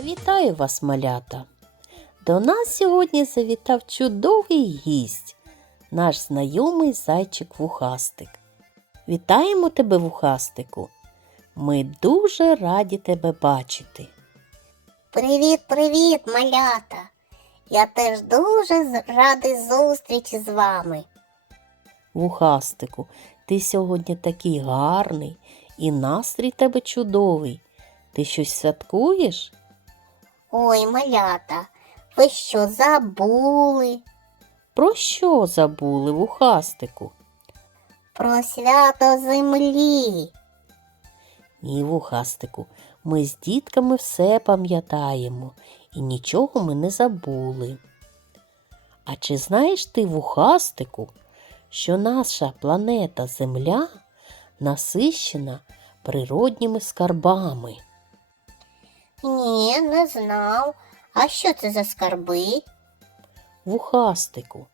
Вітаю вас, малята! До нас сьогодні завітав чудовий гість, наш знайомий зайчик Вухастик. Вітаємо тебе, Вухастику! Ми дуже раді тебе бачити. Привіт, привіт, малята! Я теж дуже радий зустрічі з вами. Вухастику, ти сьогодні такий гарний і настрій тебе чудовий. Ти щось святкуєш? Ой, малята, ви що забули? Про що забули, Вухастику? Про свято землі. Ні, вухастику, ми з дітками все пам'ятаємо і нічого ми не забули. А чи знаєш ти, вухастику, що наша планета Земля насищена природніми скарбами? Ні, не знав. А що це за скарби? Вухастику,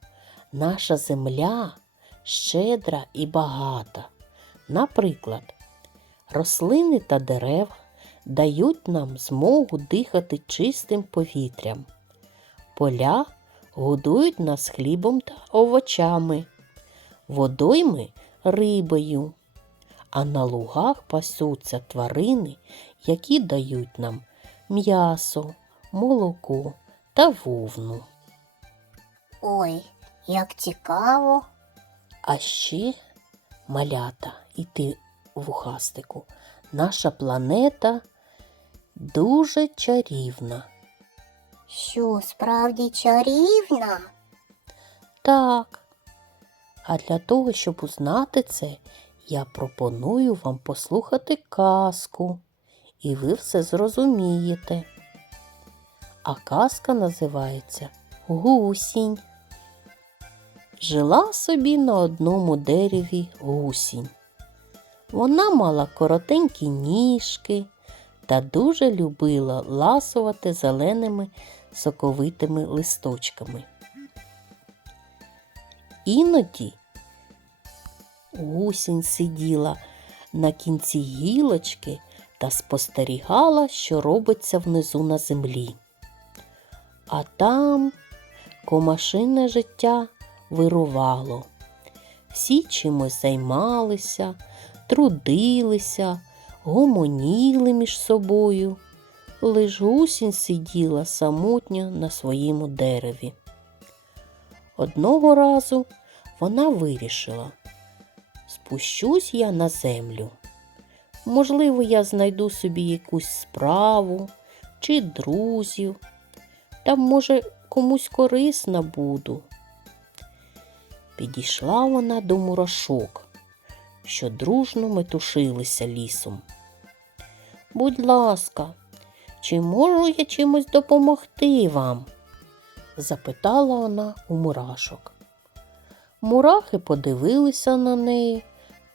наша земля щедра і багата. Наприклад, рослини та дерева дають нам змогу дихати чистим повітрям. Поля годують нас хлібом та овочами, водойми рибою, а на лугах пасуться тварини, які дають нам м'ясо, молоко та вовну. Ой, як цікаво. А ще, малята, і ти, вухастику, наша планета дуже чарівна. Що, справді чарівна? Так. А для того, щоб узнати це, я пропоную вам послухати казку, і ви все зрозумієте. А казка називається Гусінь. Жила собі на одному дереві гусінь. Вона мала коротенькі ніжки та дуже любила ласувати зеленими соковитими листочками. Іноді гусінь сиділа на кінці гілочки та спостерігала, що робиться внизу на землі. А там комашине життя вирувало. Всі чимось займалися, трудилися, гомоніли між собою. Лиш гусінь сиділа самотньо на своєму дереві. Одного разу вона вирішила, спущусь я на землю. Можливо, я знайду собі якусь справу чи друзів, та, може, комусь корисна буду. Підійшла вона до мурашок, що дружно метушилися лісом. Будь ласка, чи можу я чимось допомогти вам? запитала вона у мурашок. Мурахи подивилися на неї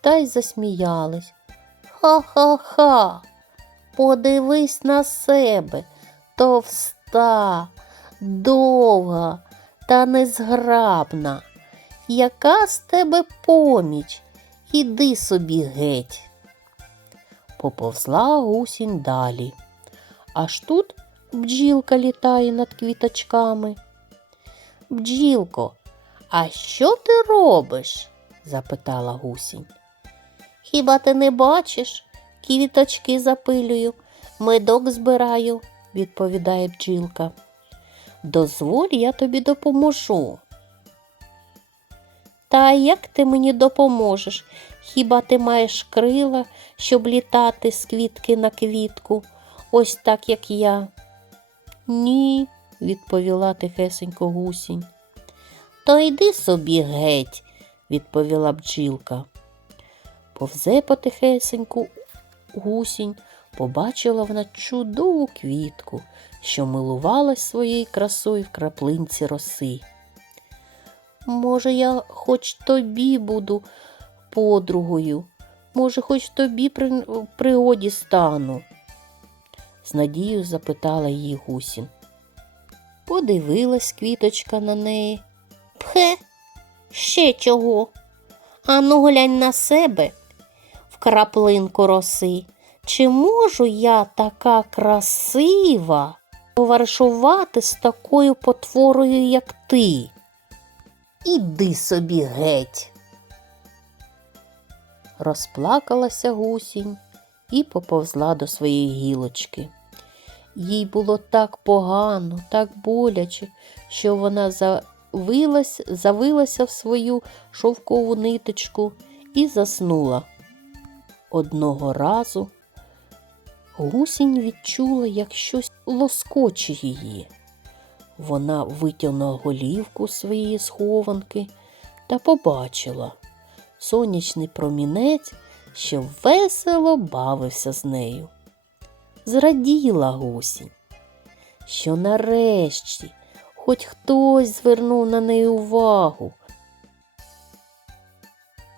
та й засміялись. Ха-ха-ха, подивись на себе, товста, довга та незграбна. Яка з тебе поміч? Іди собі геть. Поповзла гусінь далі. Аж тут бджілка літає над квіточками. Бджілко, а що ти робиш? запитала гусінь. Хіба ти не бачиш? Квіточки запилюю, медок збираю, відповідає бджілка. Дозволь, я тобі допоможу. Та як ти мені допоможеш? Хіба ти маєш крила, щоб літати з квітки на квітку, ось так, як я? Ні, відповіла тихесенько гусінь. То йди собі геть, відповіла бджілка. Повзе потихесеньку гусінь, побачила вона чудову квітку, що милувалась своєю красою в краплинці роси. Може, я хоч тобі буду подругою, може, хоч тобі при, пригоді стану? з надією запитала її гусін. Подивилась квіточка на неї. Пхе, ще чого? Ану глянь на себе краплинку роси. чи можу я така красива товаришувати з такою потворою, як ти? Іди собі геть. Розплакалася гусінь і поповзла до своєї гілочки. Їй було так погано, так боляче, що вона завилась, завилася в свою шовкову ниточку і заснула. Одного разу гусінь відчула, як щось лоскоче її. Вона витягнула голівку своєї схованки та побачила сонячний промінець, що весело бавився з нею. Зраділа гусінь, що нарешті хоч хтось звернув на неї увагу,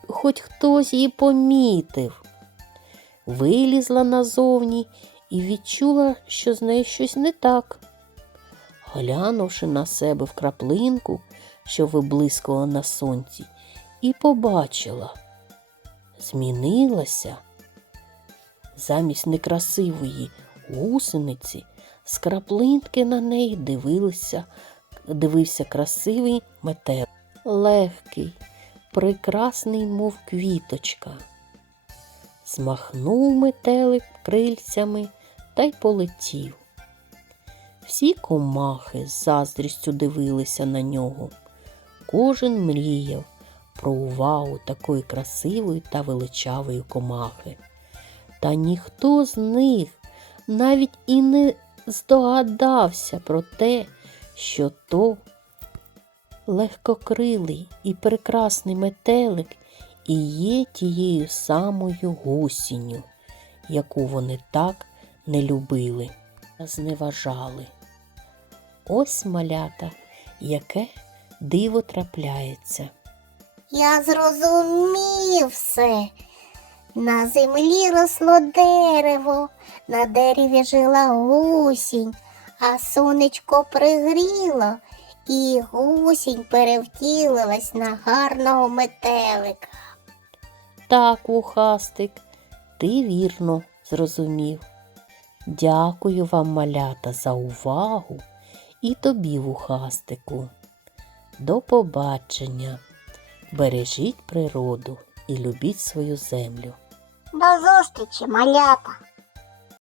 хоч хтось її помітив. Вилізла назовні і відчула, що з нею щось не так. Глянувши на себе в краплинку, що виблискувала на сонці, і побачила, змінилася. Замість некрасивої гусениці з краплинки на неї дивилися, дивився красивий метел, легкий, прекрасний, мов квіточка. Змахнув метелик крильцями та й полетів. Всі комахи з заздрістю дивилися на нього. Кожен мріяв про увагу такої красивої та величавої комахи. Та ніхто з них навіть і не здогадався про те, що то легкокрилий і прекрасний метелик і є тією самою гусінню, яку вони так не любили та зневажали. Ось малята, яке диво трапляється. Я зрозумів все. На землі росло дерево, на дереві жила гусінь, а сонечко пригріло, і гусінь перевтілилась на гарного метелика. Так, вухастик, ти вірно зрозумів. Дякую вам, малята, за увагу і тобі, вухастику. До побачення. Бережіть природу і любіть свою землю. До зустрічі, малята!